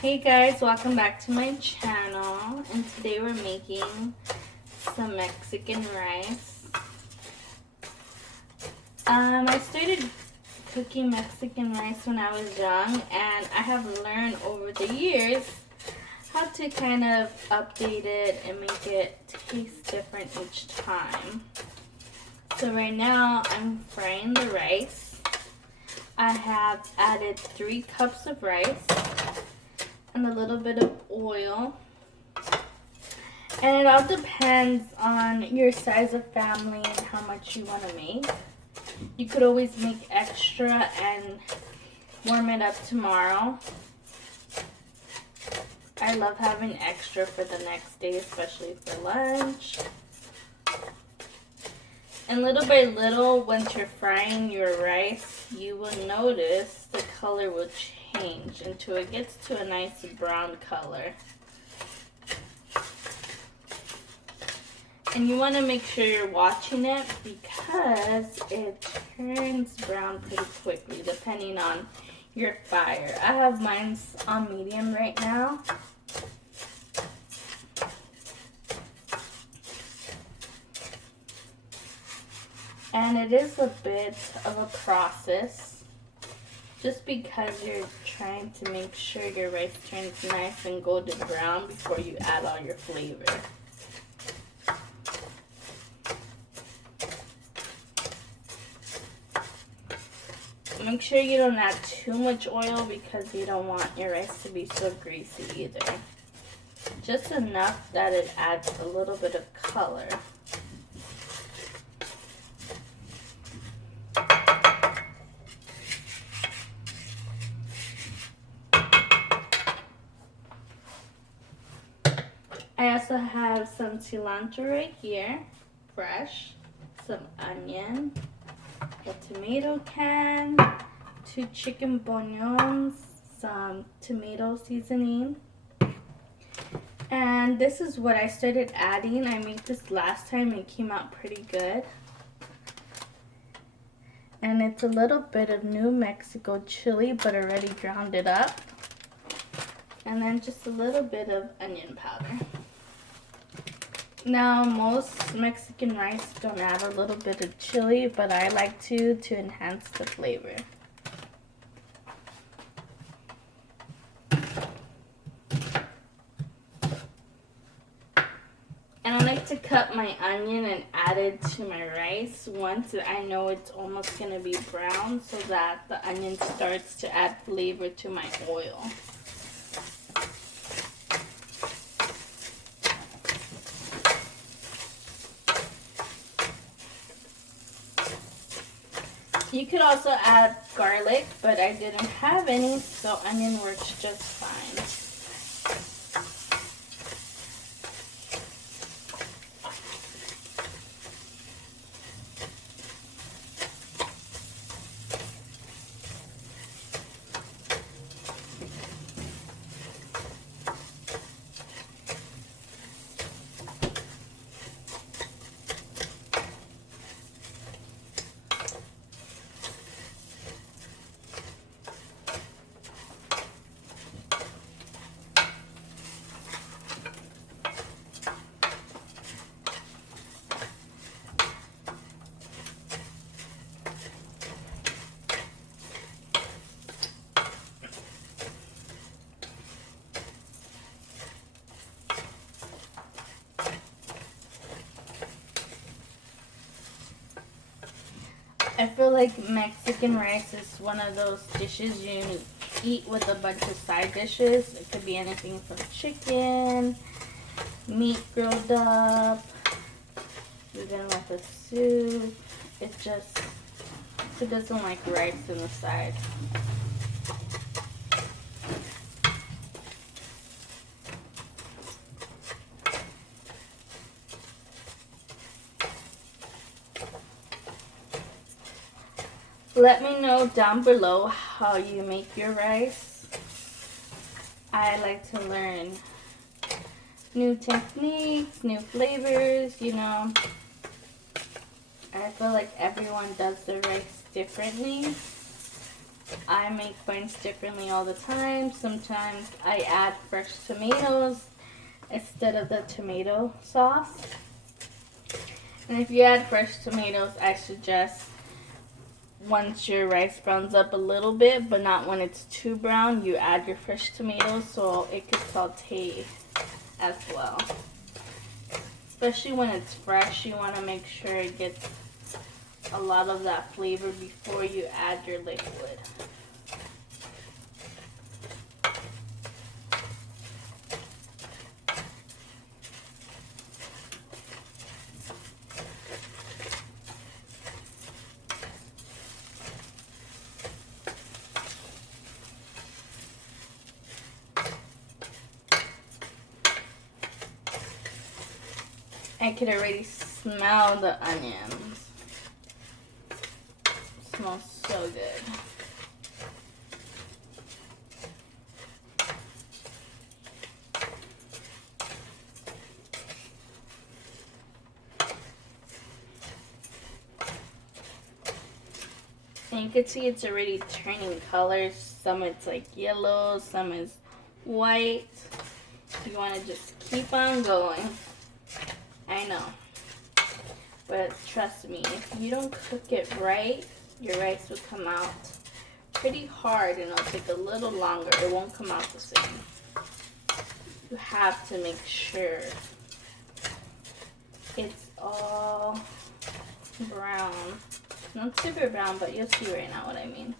Hey guys, welcome back to my channel, and today we're making some Mexican rice. I started cooking Mexican rice when I was young, and I have learned over the years how to kind of update it and make it taste different each time. So right now I'm frying the rice. I have added 3 cups of rice and a little bit of oil. And it all depends on your size of family and how much you want to make. You could always make extra and warm it up tomorrow. I love having extra for the next day, especially for lunch. And little by little, once you're frying your rice, you will notice the color will change until it gets to a nice brown color. And you want to make sure you're watching it because it turns brown pretty quickly depending on your fire. I have mine on medium right now. And it is a bit of a process just because you're trying to make sure your rice turns nice and golden brown before you add all your flavor. Make sure you don't add too much oil because you don't want your rice to be so greasy either. Just enough that it adds a little bit of color. I also have some cilantro right here, fresh, some onion, a tomato can, 2 chicken bouillons, some tomato seasoning. And this is what I started adding. I made this last time and it came out pretty good. And it's a little bit of New Mexico chili, but already ground it up. And then just a little bit of onion powder. Now, most Mexican rice don't add a little bit of chili, but I like to enhance the flavor. And I like to cut my onion and add it to my rice once I know it's almost going to be brown so that the onion starts to add flavor to my oil. You could also add garlic, but I didn't have any, so onion works just fine. I feel like Mexican rice is one of those dishes you eat with a bunch of side dishes. It could be anything from chicken, meat grilled up, even with a soup. It doesn't like rice in the side. Let me know down below how you make your rice. I like to learn new techniques, new flavors, you know. I feel like everyone does their rice differently. I make mine differently all the time. Sometimes I add fresh tomatoes instead of the tomato sauce. And if you add fresh tomatoes, I suggest once your rice browns up a little bit, but not when it's too brown, you add your fresh tomatoes so it can saute as well. Especially when it's fresh, you want to make sure it gets a lot of that flavor before you add your liquid. I can already smell the onions. It smells so good. And you can see it's already turning colors. Some it's like yellow, some is white. You want to just keep on going. I know, but trust me, if you don't cook it right, your rice will come out pretty hard and it'll take a little longer. It won't come out the same. You have to make sure it's all brown. Not super brown, but you'll see right now what I mean.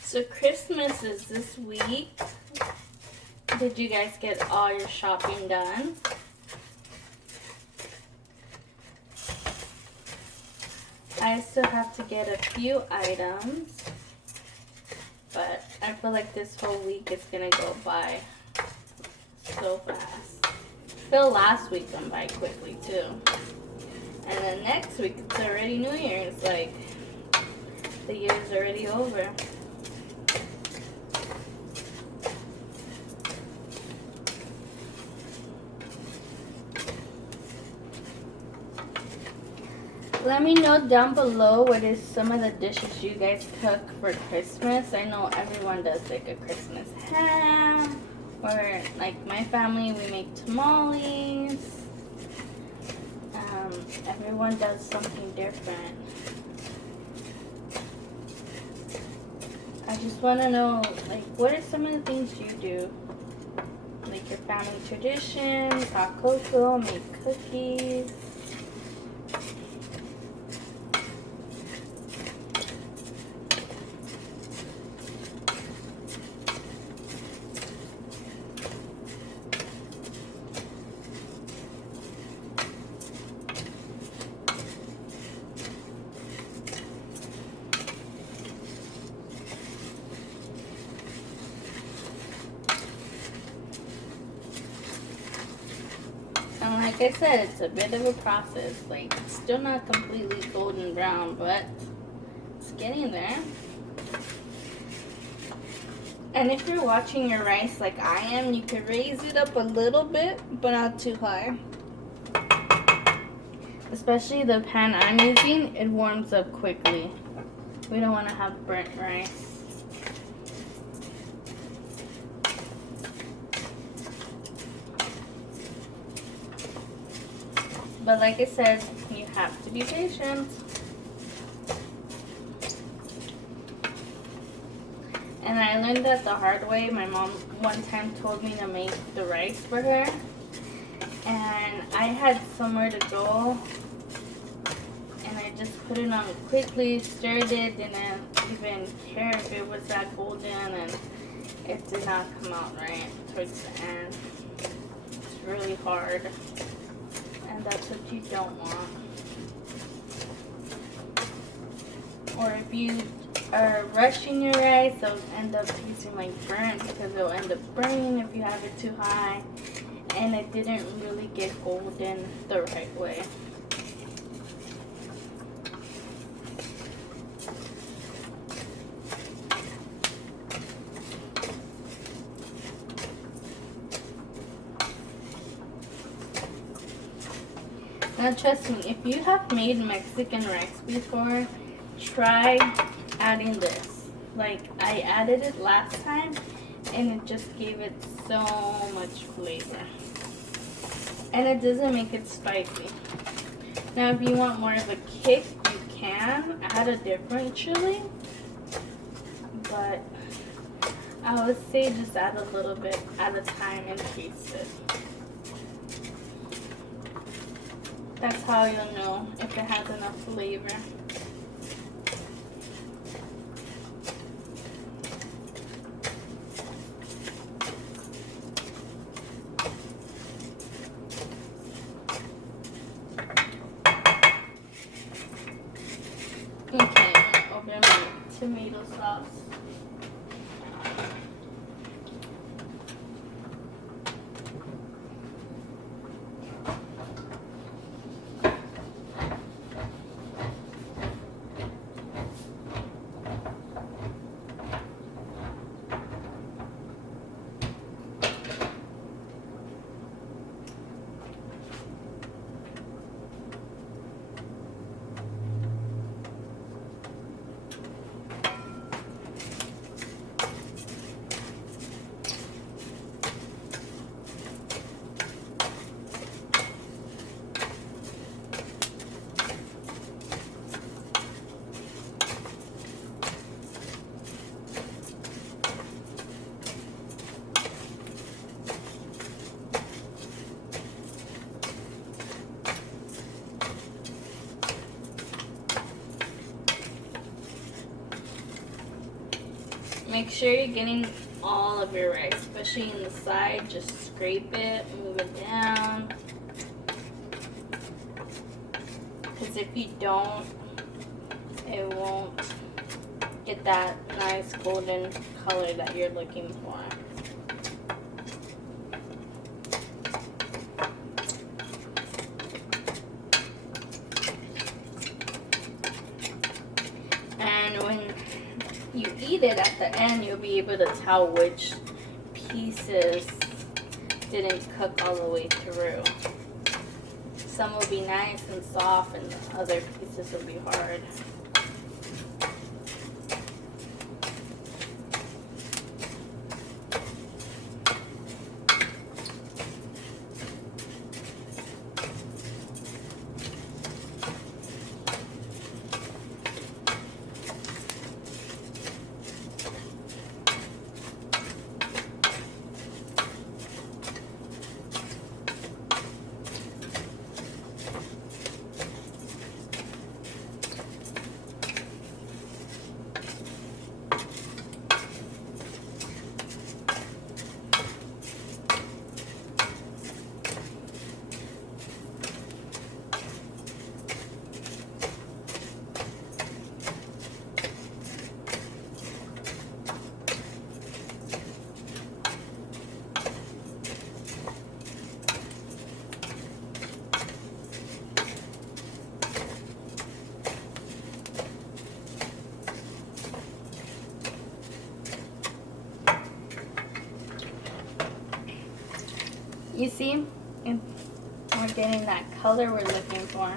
So Christmas is this week. Did you guys get all your shopping done? I still have to get a few items, but I feel like this whole week is gonna go by so fast. I feel last week went by quickly too. And then next week it's already New Year. It's like the year's already over. Let me know down below what is some of the dishes you guys cook for Christmas. I know everyone does like a Christmas ham, or like my family, we make tamales. Everyone does something different. I just want to know, like, what are some of the things you do? Like your family traditions, hot cocoa, make cookies. And like I said, it's a bit of a process. Like, it's still not completely golden brown, but it's getting there. And if you're watching your rice like I am, you can raise it up a little bit, but not too high. Especially the pan I'm using, it warms up quickly. We don't want to have burnt rice. But like I said, you have to be patient. And I learned that the hard way. My mom one time told me to make the rice for her. And I had somewhere to go. And I just put it on quickly, stirred it, didn't even care if it was that golden. And it did not come out right towards the end. It's really hard. And that's what you don't want. Or if you are rushing your rice, it'll end up tasting like burnt because it'll end up burning if you have it too high. and it didn't really get golden the right way. Now trust me, if you have made Mexican rice before, try adding this. Like, I added it last time and it just gave it so much flavor. And it doesn't make it spicy. Now if you want more of a kick, you can add a different chili. But I would say just add a little bit at a time and taste it. That's how you'll know if it has enough flavor. Okay, open my tomato sauce. Make sure you're getting all of your rice, especially in the side. Just scrape it, move it down. Because if you don't, it won't get that nice golden color that you're looking for. And when you eat it at the end, you'll be able to tell which pieces didn't cook all the way through. Some will be nice and soft and the other pieces will be hard. You see, we're getting that color we're looking for.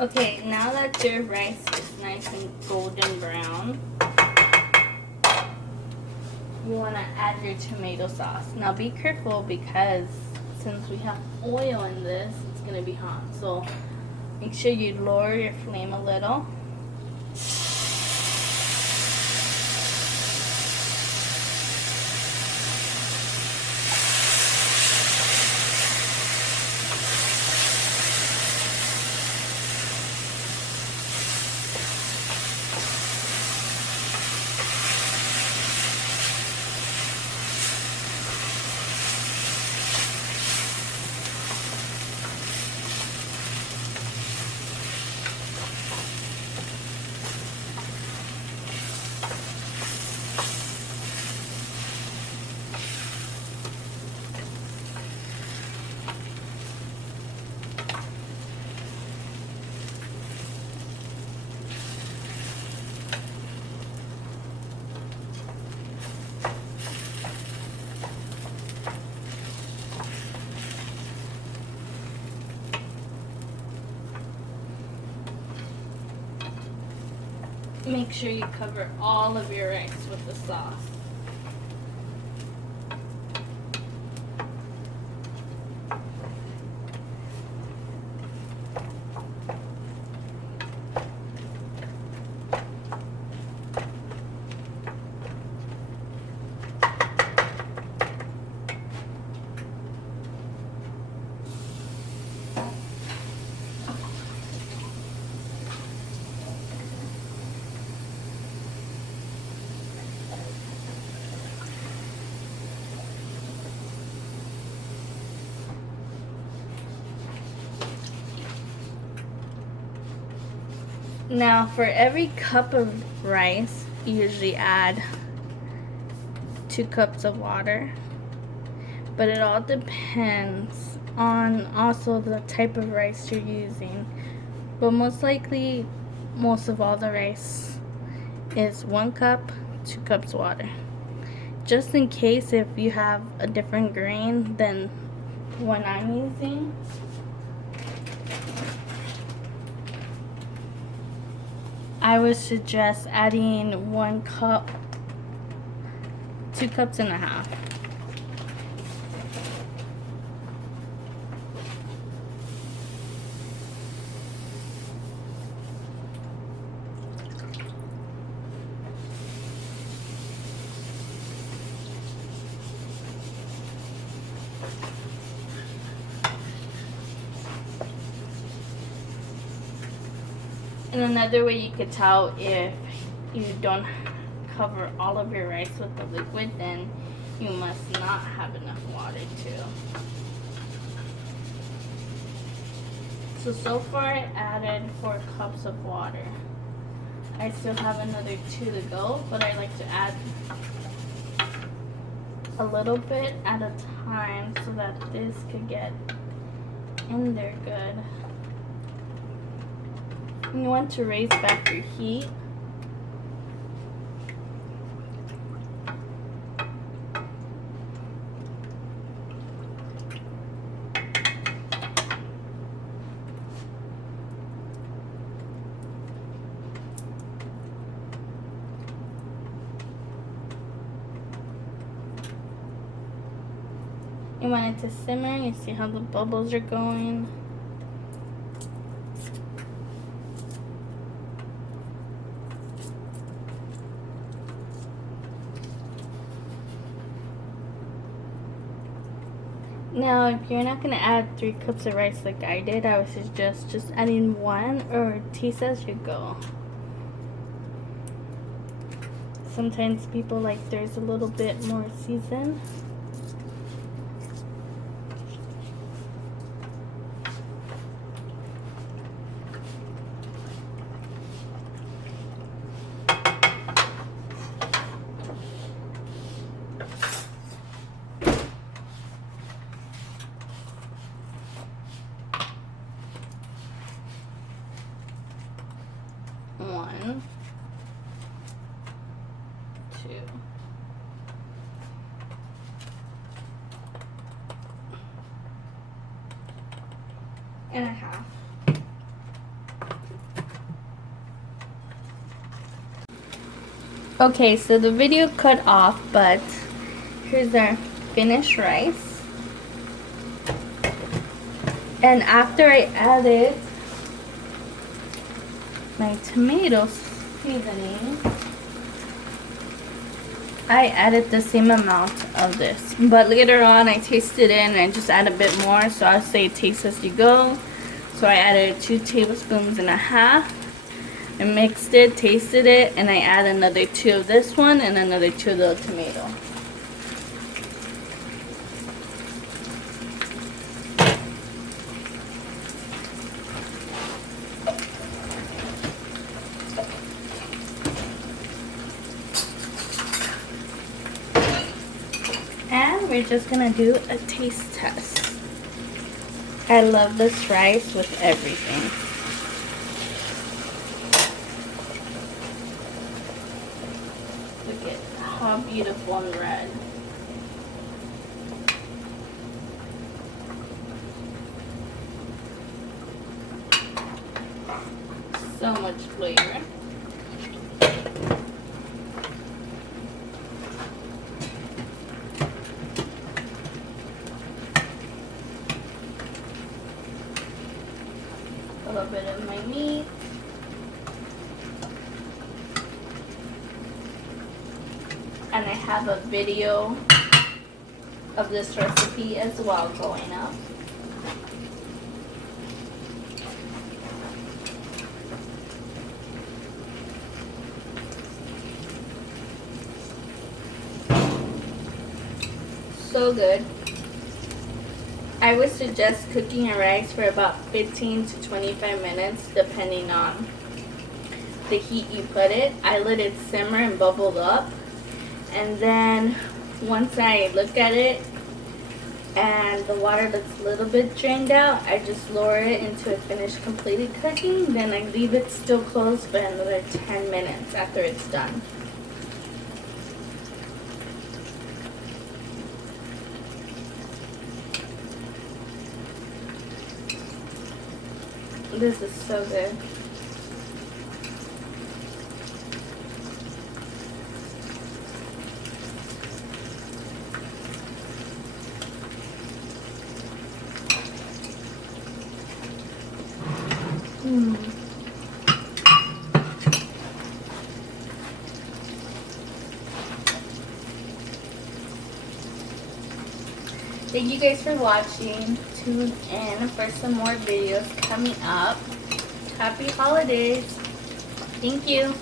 Okay, now that your rice is nice and golden brown, you want to add your tomato sauce. Now be careful because since we have oil in this, it's going to be hot. So make sure you lower your flame a little. Make sure you cover all of your rice with the sauce. Now for every cup of rice, you usually add 2 cups of water. But it all depends on also the type of rice you're using. But most likely, most of all the rice is 1 cup, 2 cups water. Just in case if you have a different grain than one I'm using, I would suggest adding 1 cup, 2 cups and a half. And another way you could tell if you don't cover all of your rice with the liquid, then you must not have enough water too. So far I added 4 cups of water. I still have another 2 to go, but I like to add a little bit at a time so that this could get in there good. And you want to raise back your heat. You want it to simmer. You see how the bubbles are going. Now, if you're not going to add 3 cups of rice like I did, I would suggest just adding 1 or taste as you go. Sometimes people like theirs a little bit more seasoned. One, 2, and a half. Okay, so the video cut off, but here's our finished rice. And after I added my tomato seasoning, I added the same amount of this. But later on, I tasted it and I just add a bit more. So I'll say taste as you go. So I added 2 tablespoons and a half. I mixed it, tasted it, and I add another 2 of this one and another 2 of the tomato. And we're just gonna do a taste test. I love this rice with everything. Look at how beautiful and red. So much flavor. A little bit of my meat. And I have a video of this recipe as well going up. So good. I would suggest cooking your rice for about 15 to 25 minutes depending on the heat you put it. I let it simmer and bubble up, and then once I look at it and the water looks a little bit drained out, I just lower it until it finished completely cooking. Then I leave it still closed for another 10 minutes after it's done. This is so good. Thank you guys for watching. Tune in for some more videos coming up. Happy holidays. Thank you.